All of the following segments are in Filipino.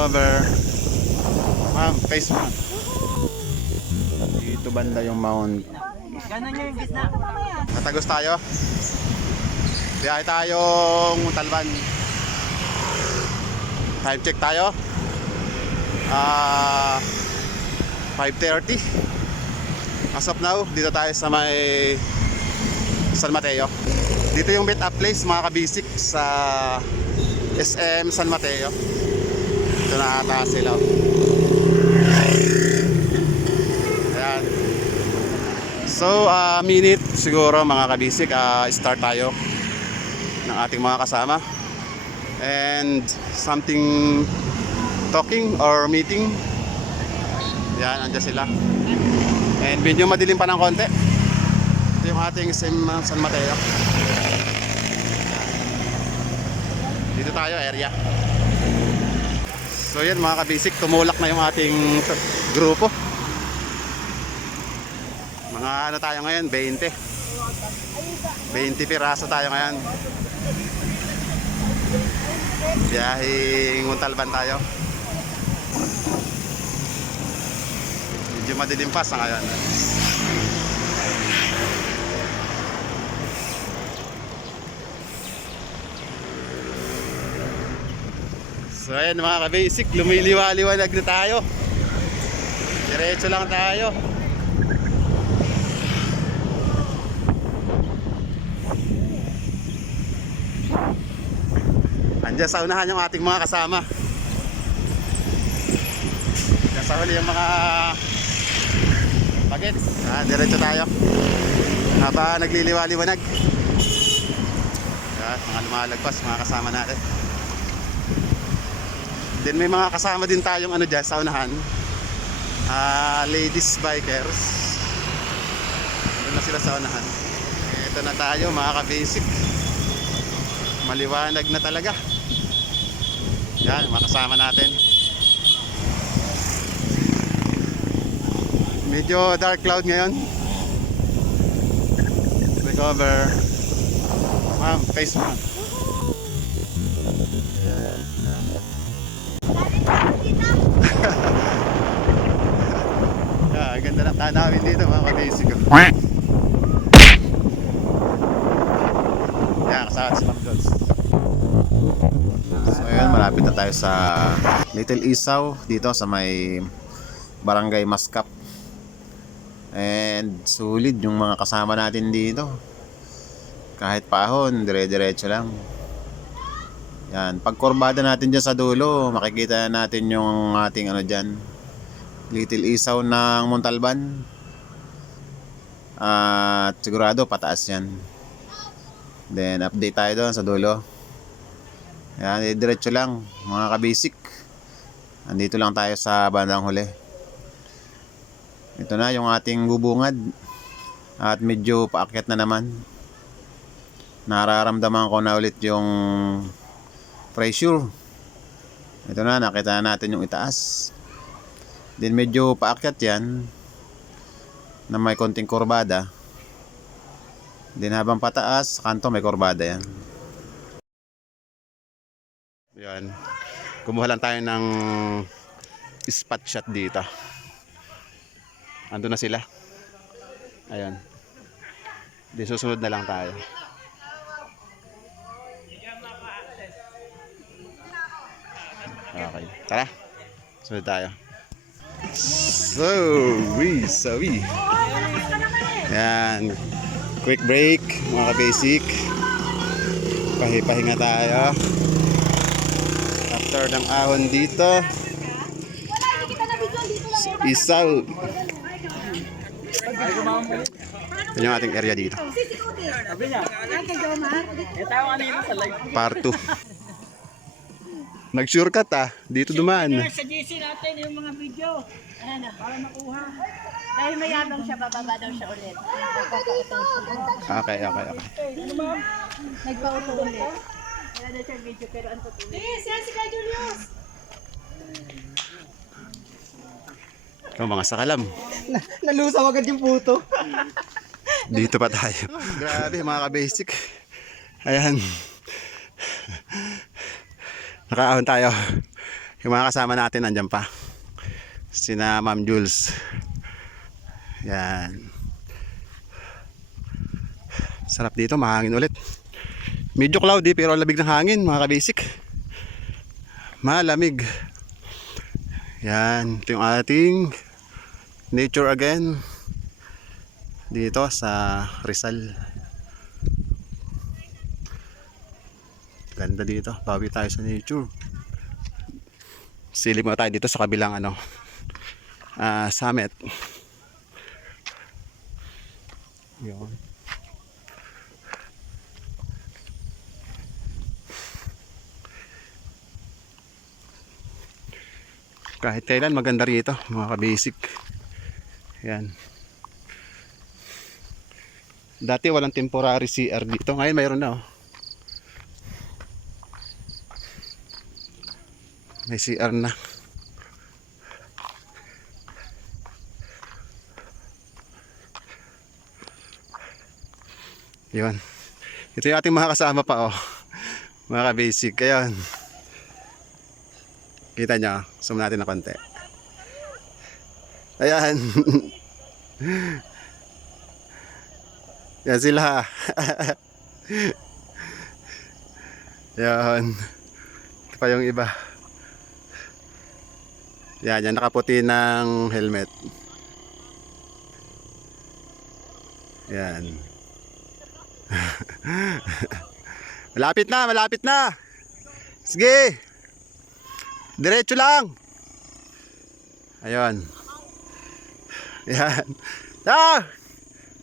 Recover. Ma'am, face ma'am. Dito banda yung mount. Ganon yung gitna. Tatagos tayo. Biyahe tayong Talban. Time check tayo. 5:30. As of now, dito tayo sa may San Mateo. Dito yung meet up place mga kabisik sa SM San Mateo. Ito na ata sila. Ayan. So, minute siguro mga kabisik, start tayo ng ating mga kasama. And something talking or meeting. Yan, andyan sila. And medyo madilim pa ng konti. Ito yung ating SM San Mateo. Dito tayo, area. So yan mga kabisik, tumulak na yung ating grupo. Mga ano tayo ngayon, 20 piraso tayo ngayon. Biyahing Montalban tayo. Medyo madilim pa sa ngayon. So ayan mga ka-basic, lumiliwa-liwanag na tayo. Diretso lang tayo. Andiyan sa unahan yung ating mga kasama. Andiyan sa huli yung mga bagets. Diretso tayo habang nagliliwa-liwanag. Yan, mga lumalagpas, mga kasama natin. Then may mga kasama din tayong ano dyan sa unahan, ladies bikers. Doon na sila sa unahan. Ito na tayo mga ka-basic. Maliwanag na talaga. Yan, mga kasama natin. Medyo dark cloud ngayon. Recover. Ma'am, face ma'am. Yeah, ganda ng tanawin dito mga ka-basic. Yan, kasama si Ma'am Jones. So ayun, malapit na tayo sa Little Isaw dito sa may Barangay Mascap. And solid yung mga kasama natin dito. Kahit paahon, dire-diretso lang. Yan, pagkurbada natin dyan sa dulo, makikita natin yung ating ano dyan, Little Isaw ng Montalban. At sigurado pataas yan. Then update tayo doon sa dulo. Yan, diretso lang mga ka-basic. Andito lang tayo sa bandang huli. Ito na yung ating bubungad. At medyo paakyat na naman. Nararamdaman ko na ulit yung pressure. Ito na, nakita natin yung itaas. Then medyo paakyat yan na may konting kurbada. Then habang pataas, kanto may kurbada yan. Yan. Kumuha lang tayo ng spot shot dito. Ando na sila. Ayan. Di susunod na lang tayo. Okay. Tara. Sunod tayo. So, sawi. Yan. Quick break, mga ka-basic. Pahinga tayo. After ng ahon dito. Isaw. Ito yung ating area dito. Part 2. Nag-shortcut dito dumaan. Sa GC natin yung mga video. Ayan na, para makuha. Dahil mayabang siya, bababa daw siya ulit. Okay. Nagpa-auto ulit. Wala daw siya video pero ang tutuloy. Yes, yan si Kay Julius. Ito mga sakalam. Nalusaw agad yung puto. Dito pa tayo. Grabe mga ka-basic. Ayan. Nakaahon tayo. Yung mga kasama natin andyan pa. Sina Ma'am Jules. Yan. Sarap dito, mahangin ulit. Medyo cloudy pero lamig ng hangin mga kabisik. Malamig. Yan, ito yung ating nature again dito sa Rizal. Ganda dito, bawi tayo sa nature. Silip mo tayo dito sa kabilang summit. Yun. Kahit kailan maganda rito mga kabasic. Yan. Dati walang temporary CR dito, ngayon mayroon na. May CR na. Yun. Ito yung ating mga kasama pa mga kabasic. Ayun. Kita nyo, zoom natin na konti. Ayan. Yan sila. Yan. Ito pa yung iba. Yan, yan nakaputi ng helmet. Yan. Malapit na, malapit na. Sige. Diretso lang. Ayun. Yan. Ah!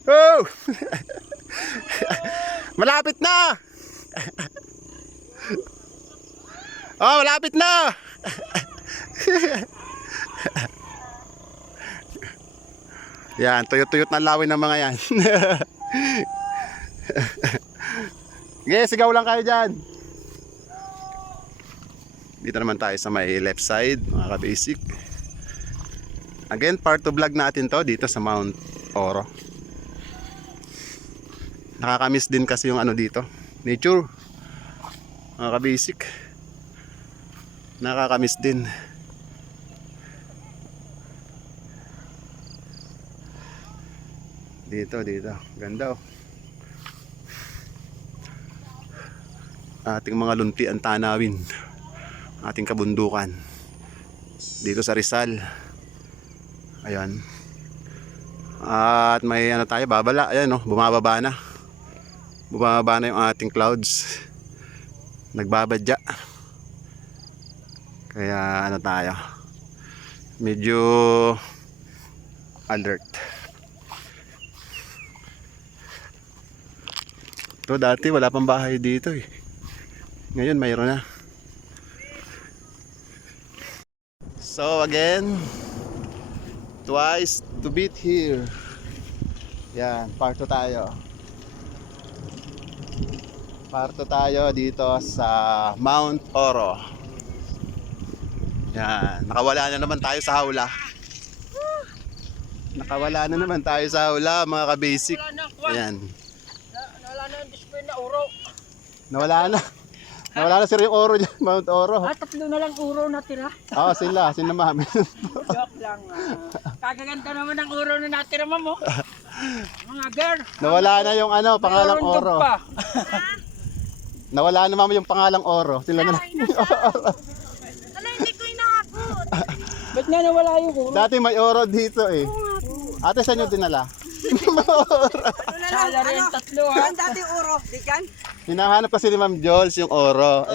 Oh! Malapit na. Oh, malapit na. Yan, tuyot-tuyot na lawin ng mga yan. Okay, sigaw lang kayo dyan. Dito naman tayo sa may left side, mga ka-basic. Again, part to vlog natin to dito sa Mount Oro. Nakakamiss din kasi yung dito, nature. Mga ka-basic. Nakakamiss din. Dito. Ganda Ating mga luntian tanawin. Ating kabundukan dito sa Rizal. Ayan. At may tayo babala. Ayan bumababa na. Bumababa na yung ating clouds. Nagbabadya. Kaya tayo. Medyo alert. Ito dati wala pang bahay dito Ngayon mayroon na. So again, twice to beat here. Yan, parto tayo. Parto tayo dito sa Mount Oro. Yan, nakawala na naman tayo sa hawla. Nakawala na naman tayo sa hawla mga ka-basic. Ayan. Nawala na yung display na uro. Nawala na. Nawala na sir yung oro dyan, Mount Oro. Tatlo na lang uro natira. Oo, sila mami. Joke lang. Kagaganda naman ang uro na natira mo. Mga girl. Nawala na yung pangalang Mayroon Oro. pa. Nawala na mami yung pangalang Oro. Sila na lang. Ala, hindi ko inakot. Ba't nga nawala yung uro? Dati may Oro dito Ate, saan nyo dinala? Sala rin tatlo ha. Dati uro, di kan? Hinahanap kasi ni Ma'am Jules yung Oro.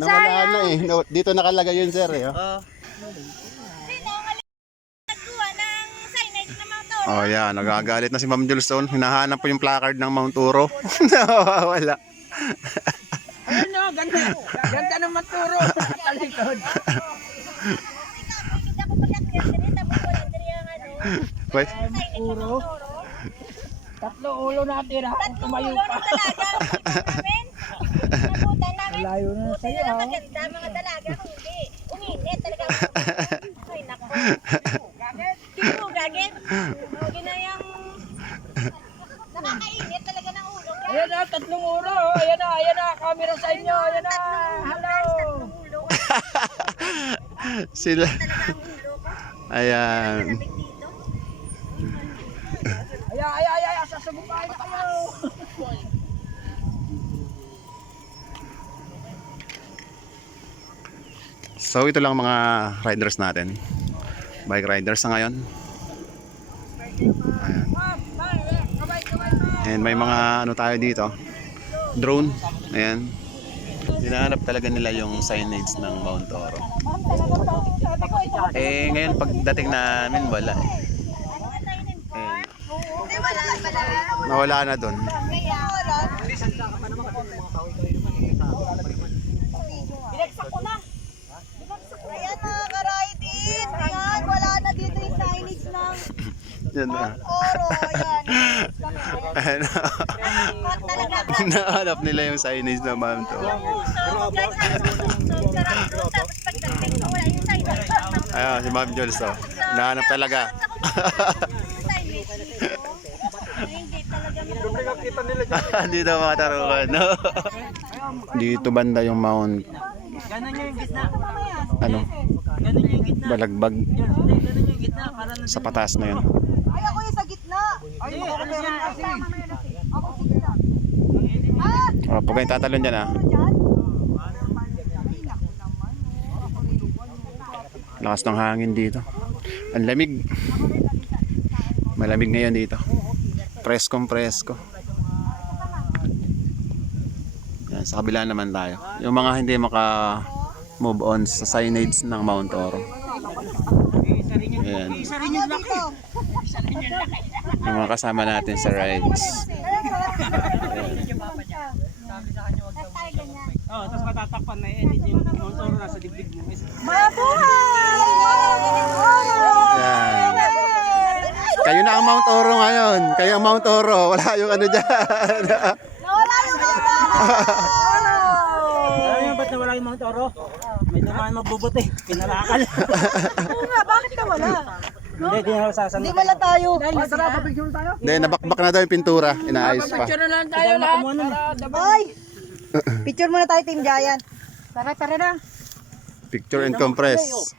Nawala na Dito nakalagay yun sir Sino ang nagkuha ng signage na mga tao? Oh yeah, nagagalit na si Ma'am Jules doon. Hinahanap po yung placard ng Mount Oro. Nawawala. Ayun ganda. Ganda naman turo. Talikod. Hindi ako pagkakriyan tapos wala din yung Wait. signage ng Uro. mga toro. Tatlo ulo natira. Tatlong Tumayo ulo pa. ng dalaga. Nabutan namin. Malayo na Buti sa'yo, na lang ah. maganda mga dalaga. Hindi. Uminit talaga. Ay, nako. Kiro, gagit. Huwag na yung... Nakakainit talaga ng ulo. Ayan na, tatlong ulo. Ayan na, camera sa inyo. Ayan na. Hello. Tatlong ulo. Sila. Talaga ang loko. Ayan. Lamig dito. Ay, sasabugay na kayo. So ito lang mga riders natin. Bike riders na ngayon. Ayan. And may mga ano tayo dito. Drone. Ayan. Hinahanap talaga nila yung signage ng Mount Oro. Eh ngayon pagdating namin wala eh. Eh, Hindi, wala. nawala na doon. Kaya, wala. Binagsak ko na. Ayan mga ka-riding. Ayan, wala na dito yung signage ng Yan na. Oro. Ayan. Ayan. Talaga. Nahanap nila yung signage ng Mount Oro. So, guys, so, sarap doon. Tapos pagdating ko, wala yung signage ng Ayan, si Ma'am Jules oh. Nahanap talaga. Dito mga taruhan, no? Dito banda yung Mount Ganon yung gitna. ano, Ganon yung gitna. Balagbag Hindi, ganon yung gitna. Para na sa patas na yun. Ay, ako yung sa gitna. Ay, ano yan? Ako sa gitna. Ah! Oh, pag kayo tatalon dyan ah. Diyan? Lakas ng hangin dito. Ang lamig. Malamig ngayon dito. Preskong presko. Yan, sa kabila naman tayo. Yung mga hindi maka move on sa signage ng Mount Oro. Ayan. Isa rin yung laki. Yung mga kasama natin sa rides. Oh, tapos matatakpan na edit yung motor nasa dibdib mo. Yan. Kayo na ang Mount Oro ngayon. Kayo ang Mount Oro. Wala yung ano dyan. Nawala yung mga Alam niyo ba't nawala yung Mount Oro? May dumaan magbubuti. Pinalakal. Oo nga, bakit nawala? Hindi, di na sasan. Hindi mala tayo. Hindi, nabakbak na daw yung pintura. Inaayos pa. Ay! Picture muna tayo, Team Giant. Tara na. Picture and compress.